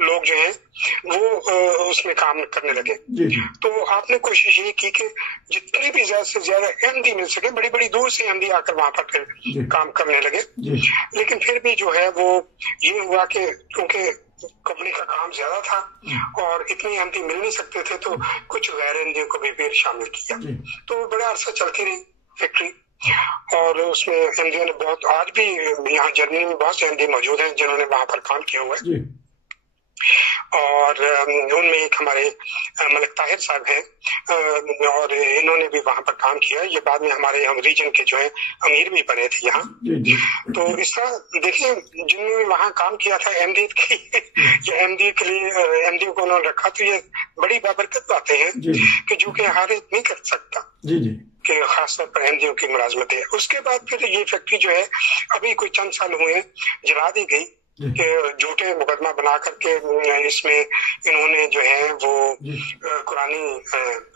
لوگ جو ہیں وہ اس میں کام کرنے لگے. تو آپ نے کوشش یہ کی کہ جتنے بھی زیادہ سے زیادہ احمدی مل سکے، بڑی بڑی دور سے احمدی آ کر وہاں پر پھر کام کرنے لگے. لیکن پھر بھی جو ہے وہ یہ ہوا کہ کیونکہ کمپنی کا کام زیادہ تھا اور اتنی احمدی مل نہیں سکتے تھے، تو کچھ غیر احمدیوں کو بھی پھر شامل کیا. تو بڑا عرصہ چلتی رہی فیکٹری، اور اس میں احمدیوں نے بہت، آج بھی یہاں جرمنی میں بہت سے احمدی موجود ہیں جنہوں نے وہاں پر کام کیا ہوا ہے. اور ان میں ایک ہمارے ملک طاہر صاحب ہیں، اور انہوں نے بھی وہاں پر کام کیا. یہ بعد میں ہمارے ہم ریجن کے جو ہے امیر بھی بنے تھے یہاں. تو اس طرح دیکھیں جنہوں نے وہاں کام کیا تھا احمدیت کے لیے، یا احمدی کے لیے احمدیوں کو انہوں نے رکھا، تو یہ بڑی بابرکت باتیں ہیں کہ جو کہ ہر ایک نہیں کر سکتا، کہ خاص طور پر احمدیوں کی ملازمت ہے. اس کے بعد پھر یہ فیکٹری جو ہے ابھی کوئی چند سال ہوئے جلا دی گئی، کہ جھوٹے مقدمہ بنا کر کے اس میں انہوں نے جو ہے وہ قرآنی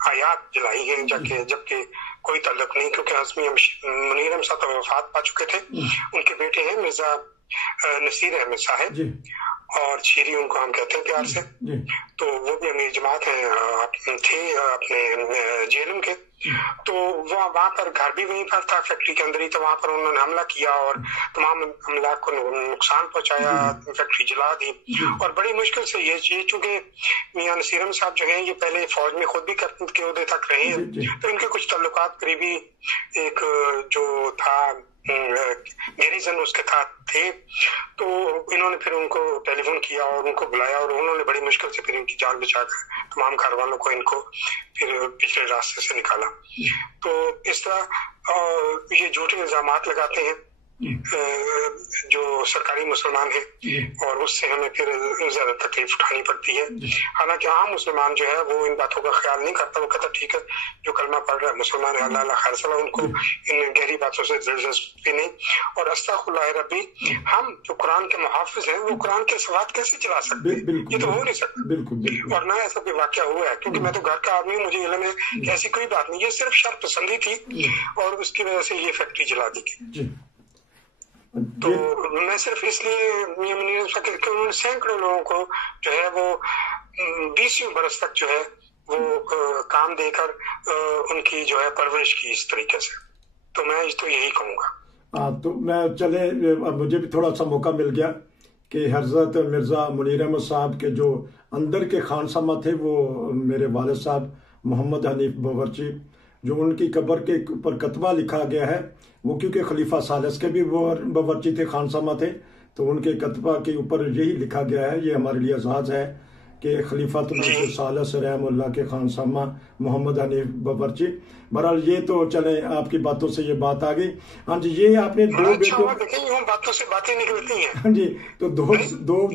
آیات جلائی ہیں، جبکہ کوئی تعلق نہیں، کیونکہ حضرت منیر احمد صاحب وفات پا چکے تھے. ان کے بیٹے ہیں مرزا نصیر احمد صاحب، اور شیری ان کو ہم کہتے ہیں پیار سے. تو وہ بھی امیر جماعت ہیں، تھے اپنے جیلم کے. تو وہ وہاں پر گھر بھی وہیں پر تھا فیکٹری کے اندر ہی، تو وہاں پر انہوں نے حملہ کیا اور تمام املاک کو نقصان پہنچایا، فیکٹری جلا دی. اور بڑی مشکل سے یہ چونکہ میاں نصیر احمد صاحب جو ہیں یہ پہلے فوج میں خود بھی کے عہدے تک رہے ہیں، تو ان کے کچھ تعلقات قریبی ایک جو تھا گیریزن اس کے تھے. تو انہوں نے پھر ان کو ٹیلی فون کیا اور ان کو بلایا، اور انہوں نے بڑی مشکل سے پھر ان کی جان بچا کر تمام گھر والوں کو ان کو پھر پچھلے راستے سے نکالا. تو اس طرح یہ جھوٹے الزامات لگاتے ہیں جو سرکاری مسلمان ہیں، اور اس سے ہمیں پھر زیادہ تکلیف اٹھانی پڑتی ہے. حالانکہ عام مسلمان جو ہے وہ ان باتوں کا خیال نہیں کرتا، وہ کہتا ٹھیک ہے جو کلمہ پڑھ رہا ہے مسلمان ہے، اللہ اللہ خیر صلاح، ان کو ان گہری باتوں سے دلچسپی نہیں. اور استغفر اللہ ربی، ہم جو قرآن کے محافظ ہیں وہ قرآن کے صفات کیسے چلا سکتے ہیں؟ یہ تو ہو نہیں سکتا. اور نہ ایسا کوئی واقعہ ہوا ہے، کیونکہ میں تو گھر کا آدمی ہوں، مجھے علم ہے کہ ایسی کوئی بات نہیں. یہ صرف شر پسندی تھی، اور اس کی وجہ سے یہ فیکٹری جلا دی گئی. تو میں صرف اس لیے میاں منیر صاحب کہ انہوں نے سینکڑوں لوگوں کو جو ہے وہ 20 برس تک جو ہے وہ کام دے کر ان کی جو ہے پرورش کی اس طریقے سے. تو میں تو یہی کہوں گا. تو میں چلے مجھے بھی تھوڑا سا موقع مل گیا کہ حضرت مرزا منیر احمد صاحب کے جو اندر کے خانسامہ تھے وہ میرے والد صاحب محمد حنیف باورچی، جو ان کی قبر کے اوپر کتبہ لکھا گیا ہے، وہ کیونکہ خلیفہ ثالث کے بھی باورچی تھے، خانسامہ تھے، تو ان کے کتبہ کے اوپر یہی لکھا گیا ہے. یہ ہمارے لیے اعزاز ہے کہ خلیفۃ ثالث رحم اللہ کے خانسامہ محمد حنیف باورچی. بہرحال یہ تو چلیں آپ کی باتوں سے یہ بات آ گئی. ہاں جی، یہ آپ نے دو بیٹوں، باتوں سے باتیں نکلتی ہیں. ہاں جی، تو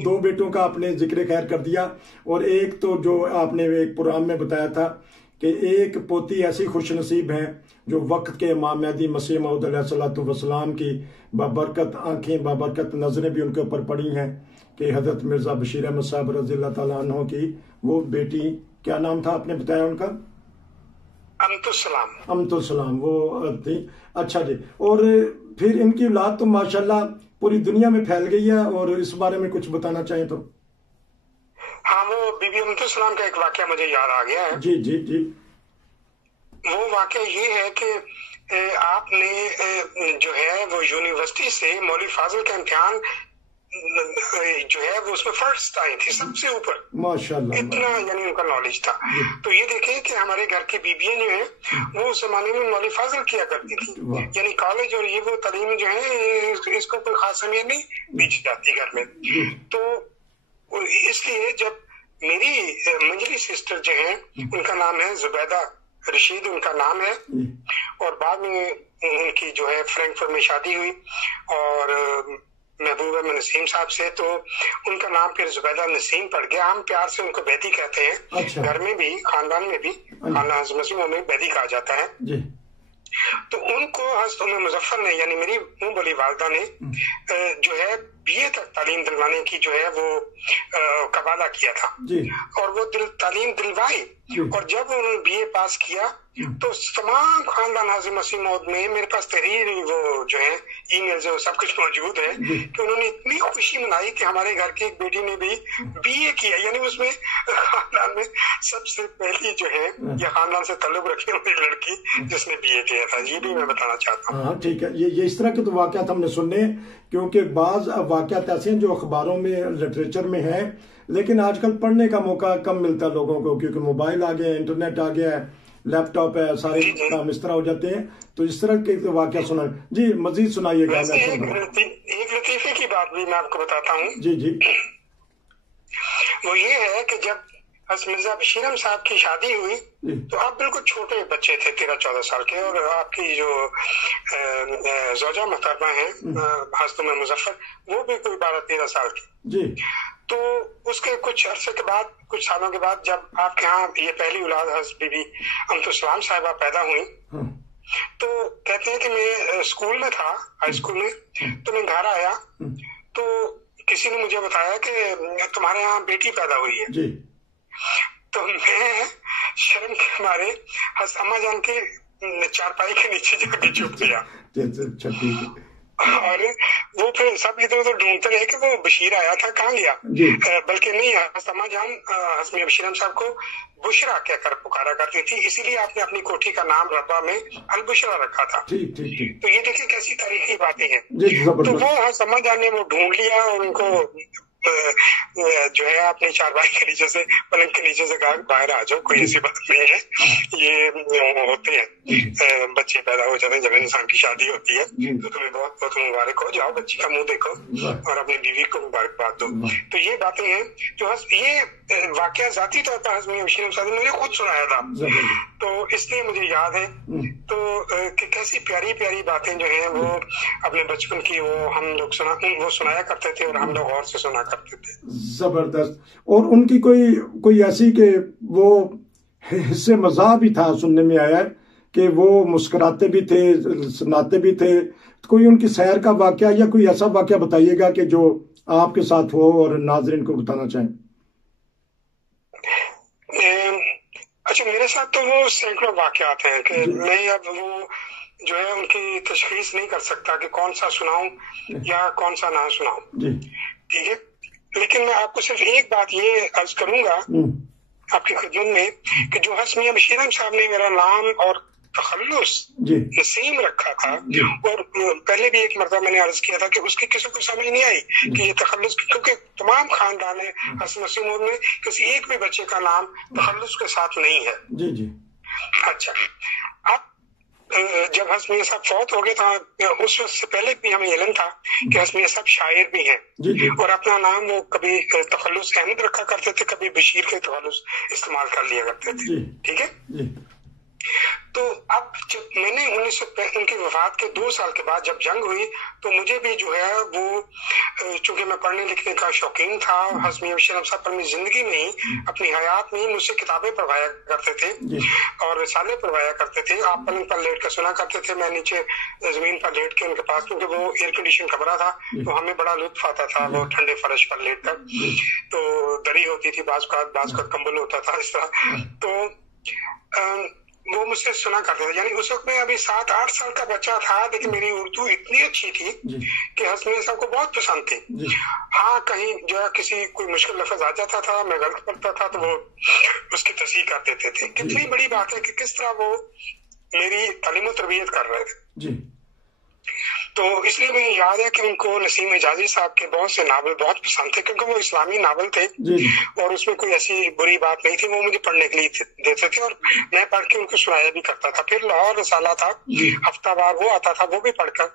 دو بیٹوں کا آپ نے ذکر خیر کر دیا، اور ایک تو جو آپ نے ایک پروگرام میں بتایا تھا کہ ایک پوتی ایسی خوش نصیب ہیں جو وقت کے امام مہدی مسیح موعود علیہ الصلوۃ والسلام کی بابرکت آنکھیں، بابرکت نظریں بھی ان کے اوپر پڑی ہیں، کہ حضرت مرزا بشیر احمد صاحب رضی اللہ تعالیٰ عنہ کی وہ بیٹی، کیا نام تھا آپ نے بتایا ان کا؟ امت السلام وہ تھی. اچھا جی، اور پھر ان کی اولاد تو ماشاءاللہ پوری دنیا میں پھیل گئی ہے، اور اس بارے میں کچھ بتانا چاہیں تو؟ ہاں، وہ بی بی امت السلام کا ایک واقعہ مجھے یاد آ گیا ہے. جی. وہ واقعہ یہ ہے کہ آپ نے جو ہے وہ یونیورسٹی سے مولوی فاضل کا امتحان جو ہے وہ اس میں فرسٹ آئی تھی، سب سے اوپر، ماشاءاللہ، اتنا یعنی ان کا نالج تھا. تو یہ دیکھیں کہ ہمارے گھر کی بیویاں جو ہیں وہ اس زمانے میں مولوی فاضل کیا کرتی تھی، یعنی کالج اور یہ وہ تعلیم جو ہے اس کو کوئی خاص اہمیت نہیں دی جاتی گھر میں. تو اس لیے جب میری منجلی سسٹر جو ہیں ان کا نام ہے زبیدہ رشید، ان کا نام ہے، اور بعد میں ان کی جو ہے فرینکفرٹ میں شادی ہوئی اور محبوب احمد نسیم صاحب سے، تو ان کا نام پھر زبیدہ نسیم پڑ گیا. ہم پیار سے ان کو بیدی کہتے ہیں، گھر میں بھی، خاندان میں بھی، خاندان مسلموں میں بیدی کہا جاتا ہے. تو ان کو حضرت ام مظفر نے یعنی میری منہ بولی والدہ نے جو ہے BA تک تعلیم دلوانے کی جو ہے وہ قبالہ کیا تھا اور وہ تعلیم دلوائی، اور جب انہوں نے BA پاس کیا تو تمام خاندان حضرت مسیح موعود میں میرے پاس تحریر وہ جو ہے ای میل جو سب کچھ موجود ہے کہ انہوں نے اتنی خوشی منائی کہ ہمارے گھر کی ایک بیٹی نے بھی BA کیا، یعنی اس میں خاندان میں سب سے پہلی جو ہے یہ خاندان سے تعلق رکھنے والی لڑکی جس نے BA کیا تھا. یہ بھی میں بتانا چاہتا ہوں. ہاں ٹھیک ہے. یہ اس طرح کے تو واقعات ہم نے سننے، کیونکہ بعض واقعات ایسے ہیں جو اخباروں میں لٹریچر میں ہیں، لیکن آج کل پڑھنے کا موقع کم ملتا ہے لوگوں کو، کیونکہ موبائل آ گیا ہے، انٹرنیٹ آ گیا ہے، لیپ ٹاپ ہے، سارے کام اس طرح ہو جاتے ہیں. تو اس طرح کے واقعہ سنا جی، مزید سنائیے گا. ایک لطیفے کی بات بھی میں آپ کو بتاتا ہوں. جی وہ یہ ہے کہ جب حضرت مرزا بشیر احمد صاحب کی شادی ہوئی تو آپ بالکل چھوٹے بچے تھے 13-14 سال کے، اور آپ کی جو زوجہ محترمہ ہیں حضرت ام مظفر وہ بھی کوئی 12-13 سال کی. جی. تو اس کے کچھ عرصے کے بعد، کچھ سالوں کے بعد، جب آپ کے ہاں یہ پہلی اولاد حضرت بی بی امت السلام صاحبہ پیدا ہوئی تو کہتے ہیں کہ میں اسکول میں تھا، ہائی اسکول میں، تو میں گھر آیا تو کسی نے مجھے بتایا کہ تمہارے یہاں بیٹی پیدا ہوئی ہے. تو میں شرم کے مارے حضرت اماں جان کے چارپائی کے نیچے جا کے چھپ گیا، اور وہ پھر سب ادھر ادھر ڈھونڈتے رہے کہ وہ بشیر آیا تھا کہاں گیا. بلکہ نہیں، حضرت اماں جان حضرت بشیر احمد صاحب کو بشرا کہہ کر پکارا کرتی تھی، اسی لیے آپ نے اپنی کوٹھی کا نام ربا میں البشرا رکھا تھا. تو یہ دیکھیں کیسی تاریخی باتیں ہیں. تو وہ حضرت اماں جان نے وہ ڈھونڈ لیا اور ان کو جو ہے اپنے چارپائی کے نیچے سے، پلنگ کے نیچے سے کہا باہر آ جاؤ، کوئی ایسی بات نہیں ہے. یہ ہوتے ہیں بچے پیدا ہو جاتے ہیں جب انسان کی شادی ہوتی ہے تو تمہیں بہت بہت مبارک ہو، جاؤ بچی کا منہ دیکھو اور اپنی بیوی کو مبارکباد دو. تو یہ باتیں ہیں جو یہ واقعہ ذاتی طور پر حضرت بشیر احمد صاحب نے مجھے خود سنایا تھا، تو اس لیے مجھے یاد ہے. تو کیسی پیاری پیاری باتیں جو ہیں وہ اپنے بچپن کی وہ ہم لوگ سنایا کرتے تھے اور ہم لوگ غور سے سنا کرتے تھے. زبردست. اور ان کی کوئی ایسی کہ وہ حصے مزاح بھی تھا، سننے میں آیا کہ وہ مسکراتے بھی تھے، سناتے بھی تھے. کوئی ان کی سیر کا واقعہ یا کوئی ایسا واقعہ بتائیے گا کہ جو آپ کے ساتھ ہو اور ناظرین کو بتانا چاہیں. اچھا، میرے ساتھ تو وہ سینکڑوں واقعات ہیں کہ میں اب وہ جو ہے ان کی تشخیص نہیں کر سکتا کہ کون سا سناؤں یا کون سا نہ سناؤں. ٹھیک ہے، لیکن میں آپ کو صرف ایک بات یہ عرض کروں گا آپ کی خدمت میں کہ جو حضرت میاں بشیر احمد صاحب نے میرا نام اور تخلص نسیم رکھا تھا، اور پہلے بھی ایک مرتبہ میں نے عرض کیا تھا کہ اس کی کسی کو سمجھ نہیں آئی کہ یہ تخلص، کیونکہ تمام خاندان حضرت مسیح موعود میں کسی ایک بھی بچے کا نام تخلص کے ساتھ نہیں ہے. اچھا، اب جب حضرت میاں صاحب فوت ہو گئے تھا اس وقت سے پہلے بھی ہمیں علم تھا کہ حضرت میاں صاحب شاعر بھی ہیں اور اپنا نام وہ کبھی تخلص احمد رکھا کرتے تھے، کبھی بشیر کے تخلص استعمال کر لیا کرتے تھے. ٹھیک ہے. تو اب جب میں نے ان کی وفات کے 2 سال کے بعد جب جنگ ہوئی تو مجھے بھی جو ہے وہ چونکہ میں پڑھنے لکھنے کا شوقین تھا، حضرت میاں بشیر احمد صاحب اپنی زندگی میں ہی اپنی حیات میں ہی مجھ سے کتابیں پڑھوایا کرتے تھے اور رسالے پڑھوایا کرتے تھے. آپ پلنگ پر لیٹ کر سنا کرتے تھے، میں نیچے زمین پر لیٹ کے ان کے پاس، کیونکہ وہ ایئر کنڈیشن کمرہ تھا تو ہمیں بڑا لطف آتا تھا وہ ٹھنڈے فرش پر لیٹ کر. تو دری ہوتی تھی، بعض کا کمبل ہوتا تھا اس طرح. تو وہ مجھ سے سنا کرتے تھے. یعنی اس وقت میں ابھی 7-8 سال کا بچہ تھا، لیکن میری اردو اتنی اچھی تھی کہ حضرت میاں صاحب کو بہت پسند تھی. ہاں، کہیں جو ہے کسی کوئی مشکل لفظ آ جاتا تھا، میں غلط پڑھتا تھا تو وہ اس کی تصحیح کر دیتے تھے. کتنی بڑی بات ہے کہ کس طرح وہ میری تعلیم و تربیت کر رہے تھے. تو اس لیے مجھے یاد ہے کہ ان کو نسیم حجازی صاحب کے بہت سے ناول بہت پسند تھے، کیونکہ وہ اسلامی ناول تھے اور اس میں کوئی ایسی بری بات نہیں تھی. وہ مجھے پڑھنے کے لیے دیتے تھے اور میں پڑھ کے ان کو سنایا بھی کرتا تھا. پھر لاہور رسالہ تھا، ہفتہ وار وہ آتا تھا، وہ بھی پڑھ کر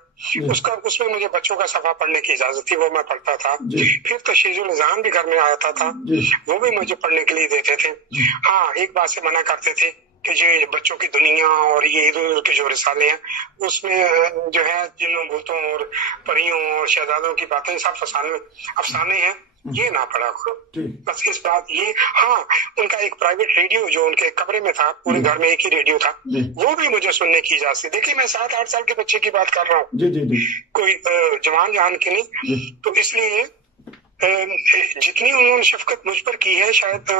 اس میں مجھے بچوں کا صفحہ پڑھنے کی اجازت تھی، وہ میں پڑھتا تھا. پھر تشہیر الاذان بھی گھر میں آتا تھا، وہ بھی مجھے پڑھنے کے لیے دیتے تھے. ہاں، ایک بات سے منع کرتے تھے کہ یہ بچوں کی دنیا اور یہ ادھر ادھر کے جو رسالے ہیں اس میں جو ہے جنوں بھوتوں اور پریوں اور شہزادوں کی باتیں سب افسانے ہیں، یہ نہ پڑا کرو بس اس بات یہ. ہاں ان کا ایک پرائیویٹ ریڈیو جو ان کے کمرے میں تھا, پورے گھر میں ایک ہی ریڈیو تھا, وہ بھی مجھے سننے کی اجازت. دیکھیے میں 7-8 سال کے بچے کی بات کر رہا ہوں, کوئی جوان جہان کی نہیں. تو اس لیے جتنی انہوں نے شفقت مجھ پر کی ہے, شاید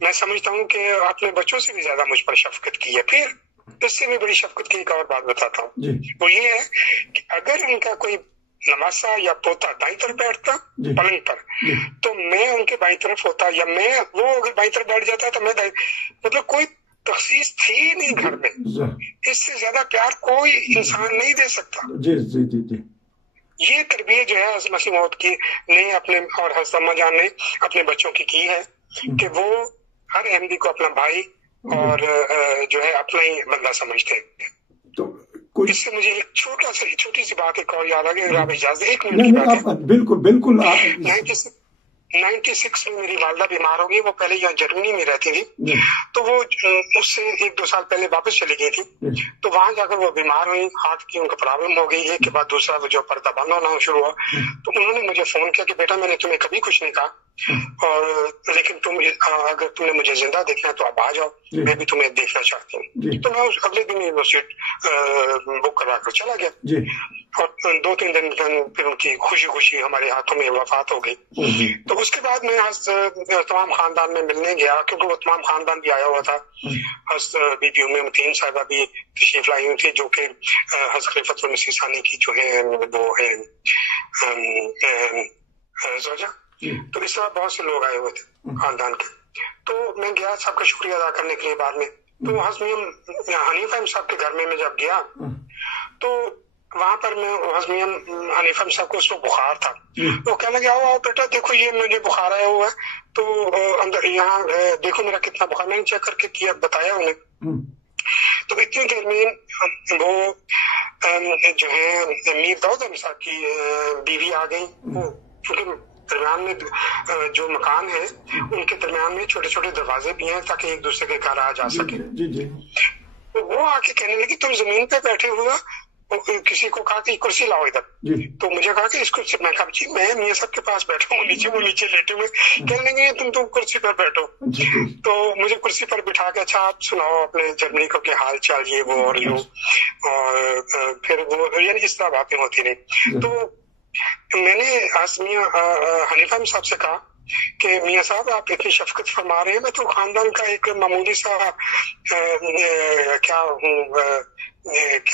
میں سمجھتا ہوں کہ اپنے بچوں سے بھی زیادہ مجھ پر شفقت کی ہے. پھر اس سے بھی بڑی شفقت کی ایک اور بات بتاتا ہوں, وہ یہ ہے کہ اگر ان کا کوئی نواسا یا پوتا دائیں طرف بیٹھتا پلنگ پر, تو میں ان کے بائیں طرف ہوتا, یا میں وہ اگر بائیں طرف بیٹھ جاتا تو میں مطلب کوئی تخصیص تھی نہیں گھر میں. اس سے زیادہ پیار کوئی انسان نہیں دے سکتا. یہ تربیت جو ہے حضرت مسیح موعود کی نے اپنے اور حضرت اماں جان نے اپنے بچوں کی ہے کہ وہ ہر احمدی کو اپنا بھائی اور جو ہے اپنا ہی بندہ سمجھتے ہیں. اس سے مجھے ایک چھوٹی سی بات ایک اور یاد آ گئی, اگر آپ اجازت 1 منٹ کی بات ہے. بالکل 96 میں میری والدہ بیمار ہو گئی. وہ پہلے یہاں جرمنی میں رہتی تھی, تو وہ اس سے 1-2 سال پہلے واپس چلی گئی تھی. تو وہاں جا کر وہ بیمار ہوئی, ہارٹ کی ان کا پرابلم ہو گئی, ایک کے بعد دوسرا جو پردہ بند ہونا شروع ہوا. تو انہوں نے مجھے فون کیا کہ بیٹا میں نے تمہیں کبھی کچھ نہیں کہا, اور لیکن اگر تم نے مجھے زندہ دیکھنا ہے تو آپ آ جاؤ, میں بھی تمہیں دیکھنا چاہتی ہوں. تو میں اس اگلے دن یونیورسٹی بک کروا کر چلا گیا, اور 2-3 دن پھر ان کی خوشی ہمارے ہاتھوں میں وفات ہو گئی. تو اس کے بعد میں تمام خاندان میں ملنے گیا, کیونکہ وہ تمام خاندان بھی آیا ہوا تھا. حضرت بی بی ام متین صاحبہ بھی تشریف لائی ہوئی تھی, جو کہ حضرت خلیفۃ المسیح ثانی کی جو ہے وہ ہے زوجہ. تو اس طرح بہت سے لوگ آئے ہوئے تھے خاندان کے. تو میں گیا سب کا شکریہ ادا کرنے کے لیے بعد میں. تو حضرت حنیفہ صاحب کے گھر میں جب گیا تو وہاں پر میں حضرت حنیفہ صاحب کو اس کو بخار تھا. وہ کہنے لگے آؤ بیٹا دیکھو یہ مجھے بخار آیا ہوا ہے, تو اندر یہاں دیکھو میرا کتنا بخار. میں نے چیک کر کے کیا, بتایا انہیں. تو اتنی دیر میں وہ جو ہے میر داؤد احمد صاحب کی بیوی آ گئی. کیونکہ درمیان میں جو مکان ہے ان کے درمیان میں چھوٹے چھوٹے دروازے بھی ہیں تاکہ ایک دوسرے کے گھر آ جا سکے. تو وہ آ کے کہنے لگی تم زمین پہ بیٹھے ہوئے, کسی کو کہا کہ کرسی لاؤ ادھر. تو مجھے کہا کہ اس کرسی, میں کہا جی میں میاں صاحب کے پاس بیٹھا ہوں نیچے, وہ نیچے لیٹے ہوئے. کہنے لگے تم کرسی پر بیٹھو. تو مجھے کرسی پر بٹھا کے اچھا آپ سناؤ اپنے جرمنی کو کہ حال چال یہ وہ اور یوں, اور پھر وہ یعنی اس طرح باتیں ہوتی رہی. تو میں نے میاں حنیفہ صاحب سے کہا کہ میاں صاحب آپ اتنی شفقت فرما رہے ہیں, میں تو خاندان کا ایک معمولی سا کیا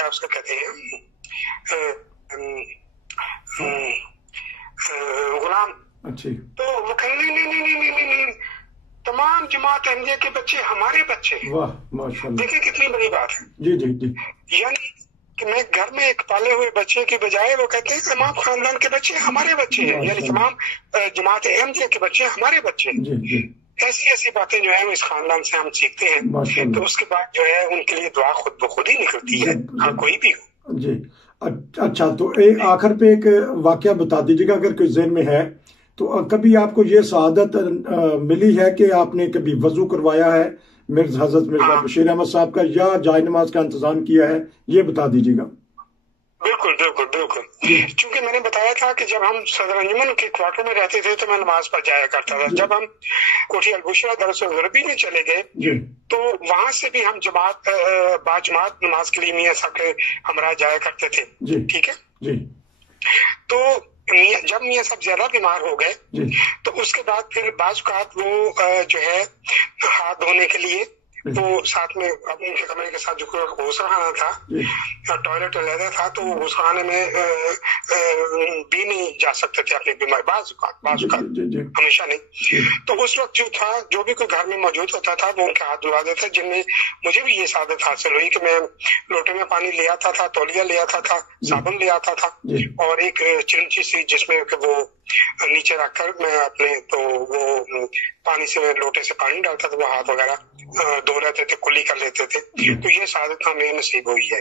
اس کو کہتے ہیں غلام. تو وہ کہنے نہیں, تمام جماعت احمدیہ کے بچے ہمارے بچے ہیں. دیکھیں کتنی بڑی بات ہے. یعنی کہ میں گھر میں ایک پالے ہوئے بچے کی بجائے وہ کہتے ہیں تمام خاندان کے بچے ہمارے بچے ہیں, یعنی تمام جماعت احمدیہ کے بچے ہمارے بچے ہیں. ایسی باتیں جو ہے اس خاندان سے ہم سیکھتے ہیں. تو اس کے بعد جو ہے ان کے لیے دعا خود بخود ہی نکلتی ہے, ہاں کوئی بھی ہو. جی اچھا, تو آخر پہ ایک واقعہ بتا دیجیے گا اگر کوئی ذہن میں ہے تو. کبھی آپ کو یہ سعادت ملی ہے کہ آپ نے کبھی وضو کروایا ہے حضرت مرزا بشیر احمد صاحب کا, یا جائے نماز کا انتظام کیا ہے, یہ بتا دیجیے گا. بالکل. چونکہ میں نے بتایا تھا کہ جب ہم صدر انجمن کے کوارٹر میں رہتے تھے تو میں نماز پر جایا کرتا تھا. جب ہم کوٹھی البشرا درس الغربی میں چلے گئے تو وہاں سے بھی ہم باجماعت نماز کے لیے میاں صاحب کے ہمراہ جایا کرتے تھے. ٹھیک ہے. تو جب میاں صاحب زیادہ بیمار ہو گئے تو اس کے بعد پھر بعض اوقات وہ جو ہے ہاتھ دھونے کے لیے وہ ساتھ میں ان کے کمرے کے ساتھ جو غسل خانہ تھا, ٹوائلٹ علیحدہ تھا, تو غسل خانے میں بھی نہیں جا سکتے تھے اپنی بیماری, بعض اوقات ہمیشہ نہیں. تو اس وقت جو تھا جو بھی کوئی گھر میں موجود ہوتا تھا وہ ان کے ہاتھ دھلا دیتا, جن میں مجھے بھی یہ سعادت حاصل ہوئی کہ میں لوٹے میں پانی لے آتا تھا, تولیہ لے آتا تھا, صابن لے آتا تھا, اور ایک چمچی سی جس میں کہ وہ نیچے رکھ کر میں اپنے تو وہ پانی سے لوٹے سے پانی ڈالتا تھا, وہ ہاتھ وغیرہ دھو لیتے تھے, کلی کر لیتے تھے. تو یہ سعادت ہمیں نصیب ہوئی ہے.